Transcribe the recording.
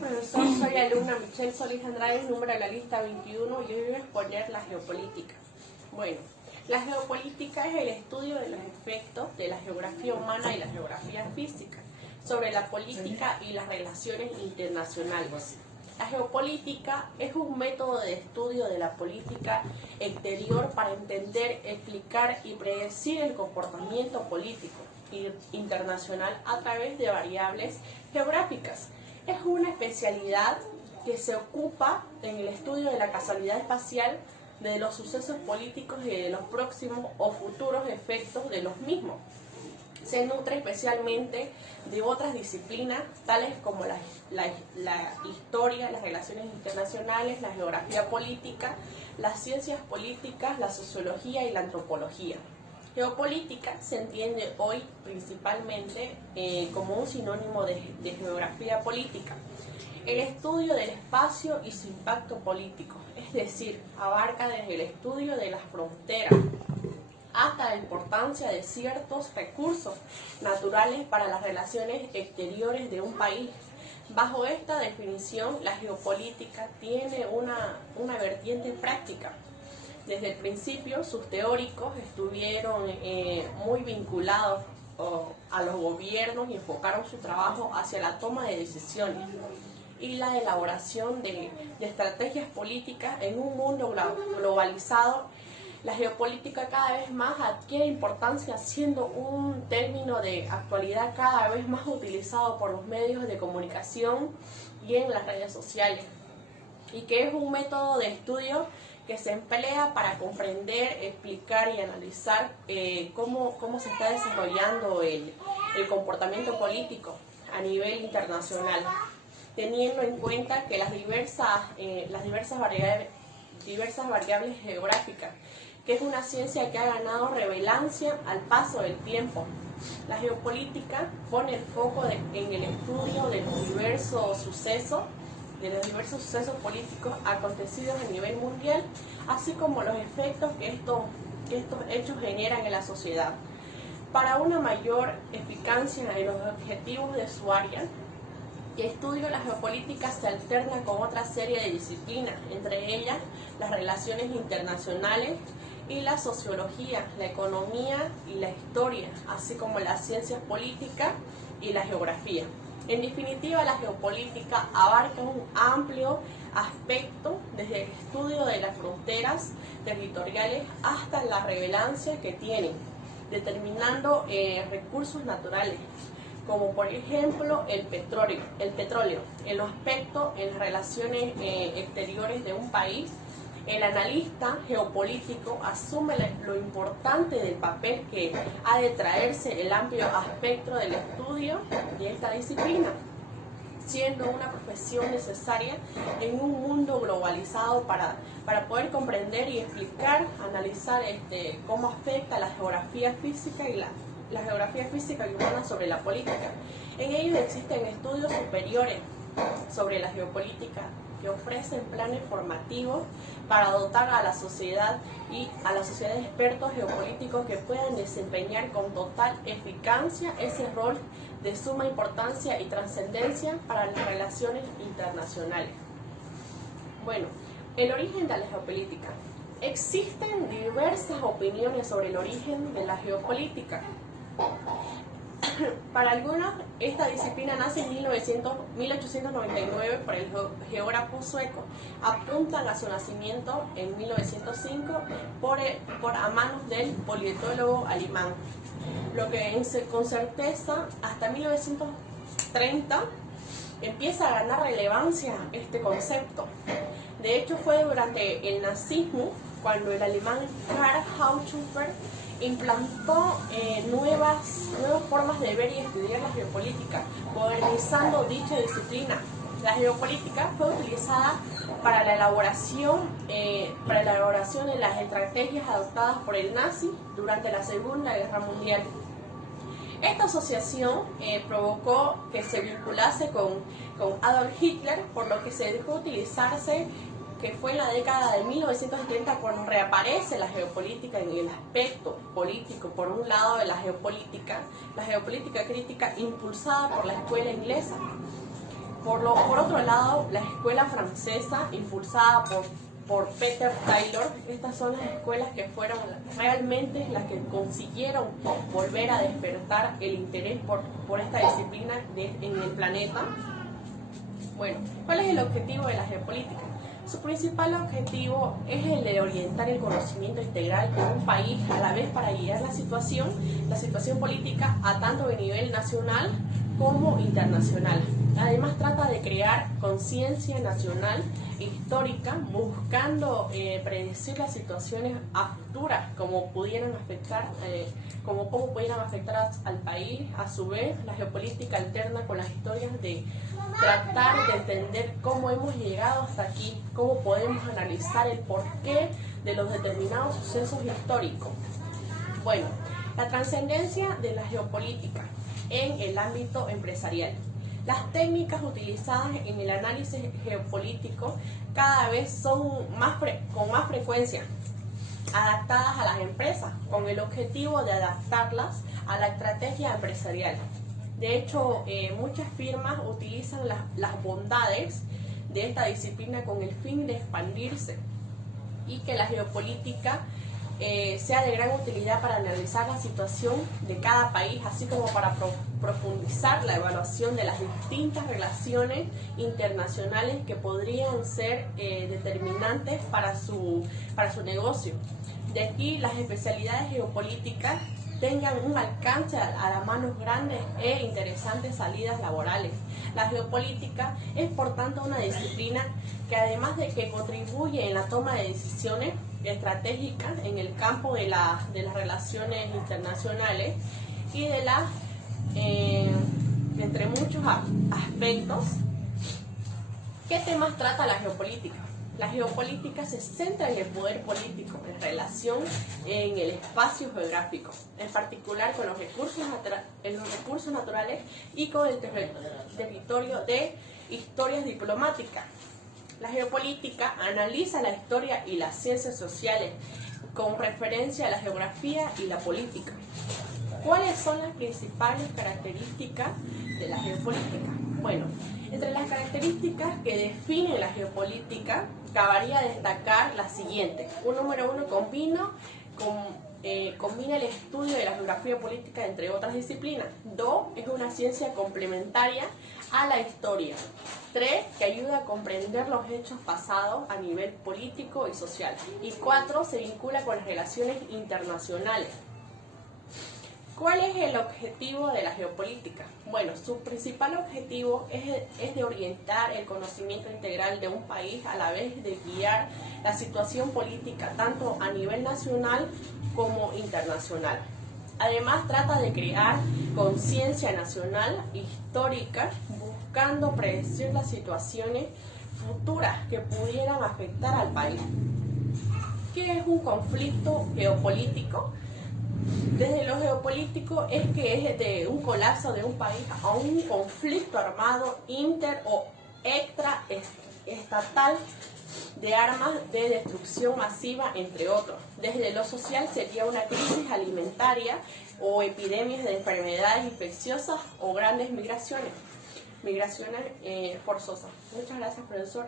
profesor, soy alumna Michelle Solís Andrade, número de la lista 21 y hoy voy a exponer la geopolítica. Bueno, la geopolítica es el estudio de los efectos de la geografía humana y la geografía física sobre la política y las relaciones internacionales. La geopolítica es un método de estudio de la política exterior para entender, explicar y predecir el comportamiento político internacional a través de variables geográficas. Es una especialidad que se ocupa en el estudio de la causalidad espacial de los sucesos políticos y de los próximos o futuros efectos de los mismos. Se nutre especialmente de otras disciplinas, tales como la historia, las relaciones internacionales, la geografía política, las ciencias políticas, la sociología y la antropología. Geopolítica se entiende hoy principalmente como un sinónimo de geografía política. El estudio del espacio y su impacto político, es decir, abarca desde el estudio de las fronteras hasta la importancia de ciertos recursos naturales para las relaciones exteriores de un país. Bajo esta definición, la geopolítica tiene una vertiente práctica. Desde el principio, sus teóricos estuvieron muy vinculados a los gobiernos y enfocaron su trabajo hacia la toma de decisiones y la elaboración de estrategias políticas en un mundo globalizado. La geopolítica cada vez más adquiere importancia, siendo un término de actualidad cada vez más utilizado por los medios de comunicación y en las redes sociales, y que es un método de estudio que se emplea para comprender, explicar y analizar cómo se está desarrollando el comportamiento político a nivel internacional, teniendo en cuenta que las diversas variables geográficas, que es una ciencia que ha ganado relevancia al paso del tiempo. La geopolítica pone el foco en el estudio de los diversos sucesos políticos acontecidos a nivel mundial, así como los efectos que estos hechos generan en la sociedad. Para una mayor eficacia en los objetivos de su área de estudio, la geopolítica se alterna con otra serie de disciplinas, entre ellas las relaciones internacionales y la sociología, la economía y la historia, así como las ciencias políticas y la geografía. En definitiva, la geopolítica abarca un amplio aspecto, desde el estudio de las fronteras territoriales hasta la relevancia que tienen, determinando recursos naturales, como por ejemplo el petróleo, el aspecto en las relaciones exteriores de un país. El analista geopolítico asume lo importante del papel que ha de traerse el amplio aspecto del estudio de esta disciplina, siendo una profesión necesaria en un mundo globalizado para poder comprender y explicar, analizar cómo afecta la geografía física y la geografía física y humana sobre la política. En ellos existen estudios superiores sobre la geopolítica que ofrecen planes formativos para dotar a la sociedad de expertos geopolíticos que puedan desempeñar con total eficacia ese rol de suma importancia y trascendencia para las relaciones internacionales. Bueno, el origen de la geopolítica. Existen diversas opiniones sobre el origen de la geopolítica. Para algunos, esta disciplina nace en 1899 por el geógrafo sueco. Apuntan a su nacimiento en 1905 a manos del politólogo alemán. Lo que con certeza hasta 1930 empieza a ganar relevancia este concepto. De hecho, fue durante el nazismo cuando el alemán Karl Haushofer implantó nuevas formas de ver y estudiar la geopolítica, modernizando dicha disciplina. La geopolítica fue utilizada para la elaboración de las estrategias adoptadas por el nazi durante la Segunda Guerra Mundial. Esta asociación provocó que se vinculase con Adolf Hitler, por lo que se dejó utilizarse, que fue en la década de 1970 cuando reaparece la geopolítica en el aspecto político. Por un lado, de la geopolítica crítica impulsada por la escuela inglesa. Por otro lado, la escuela francesa, impulsada por Peter Taylor, estas son las escuelas que fueron realmente las que consiguieron volver a despertar el interés por esta disciplina en el planeta. Bueno, ¿cuál es el objetivo de la geopolítica? Su principal objetivo es el de orientar el conocimiento integral de un país a la vez para guiar la situación política a tanto de nivel nacional como internacional. Además trata de crear conciencia nacional histórica buscando predecir las situaciones a futuras cómo pudieran afectar al país. A su vez, la geopolítica alterna con las historias de tratar de entender cómo hemos llegado hasta aquí, cómo podemos analizar el porqué de los determinados sucesos históricos. Bueno, la trascendencia de la geopolítica en el ámbito empresarial. Las técnicas utilizadas en el análisis geopolítico cada vez son con más frecuencia adaptadas a las empresas, con el objetivo de adaptarlas a la estrategia empresarial. De hecho, muchas firmas utilizan las bondades de esta disciplina con el fin de expandirse y que la geopolítica sea de gran utilidad para analizar la situación de cada país, así como para profundizar la evaluación de las distintas relaciones internacionales que podrían ser determinantes para su negocio. De aquí las especialidades geopolíticas tengan un alcance a las manos grandes e interesantes salidas laborales. La geopolítica es por tanto una disciplina que además de que contribuye en la toma de decisiones estratégicas en el campo de las relaciones internacionales y de entre muchos aspectos. ¿Qué temas trata la geopolítica? La geopolítica se centra en el poder político en relación en el espacio geográfico, en particular con los recursos naturales y con el territorio de historias diplomáticas. La geopolítica analiza la historia y las ciencias sociales con referencia a la geografía y la política. ¿Cuáles son las principales características de la geopolítica? Bueno, entre las características que definen la geopolítica, cabería destacar las siguientes. Número uno, combina el estudio de la geografía política entre otras disciplinas. 2, es una ciencia complementaria a la historia. 3, que ayuda a comprender los hechos pasados a nivel político y social. Y 4, se vincula con las relaciones internacionales. ¿Cuál es el objetivo de la geopolítica? Bueno, su principal objetivo es de orientar el conocimiento integral de un país a la vez de guiar la situación política tanto a nivel nacional como internacional. Además, trata de crear conciencia nacional histórica buscando predecir las situaciones futuras que pudieran afectar al país. ¿Qué es un conflicto geopolítico? Desde lo geopolítico es que es de un colapso de un país a un conflicto armado inter o extraestatal de armas de destrucción masiva, entre otros. Desde lo social sería una crisis alimentaria o epidemias de enfermedades infecciosas o grandes migraciones forzosas. Muchas gracias, profesor.